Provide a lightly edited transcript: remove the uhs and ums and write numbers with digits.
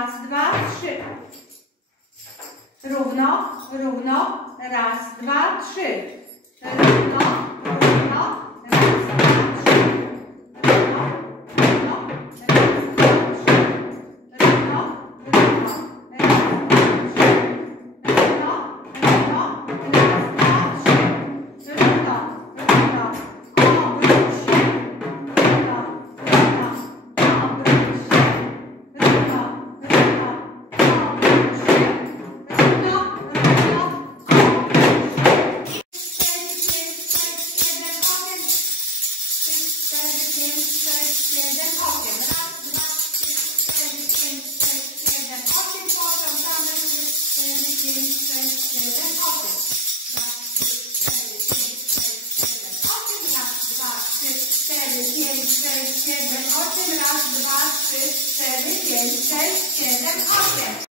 raz, dwa, trzy. Równo, równo, raz, dwa, trzy. Równo, równo, raz, dwa, trzy. Równo, równo, raz, dwa, trzy. Równo, równo, raz, dwa, trzy. Równo, równo, raz, dwa, trzy. Równo, równo, obróć się. Równo, równo, obróć się. Równo, równo, obróć się. Równo, równo, obróć się. 5, 6, 7, 8.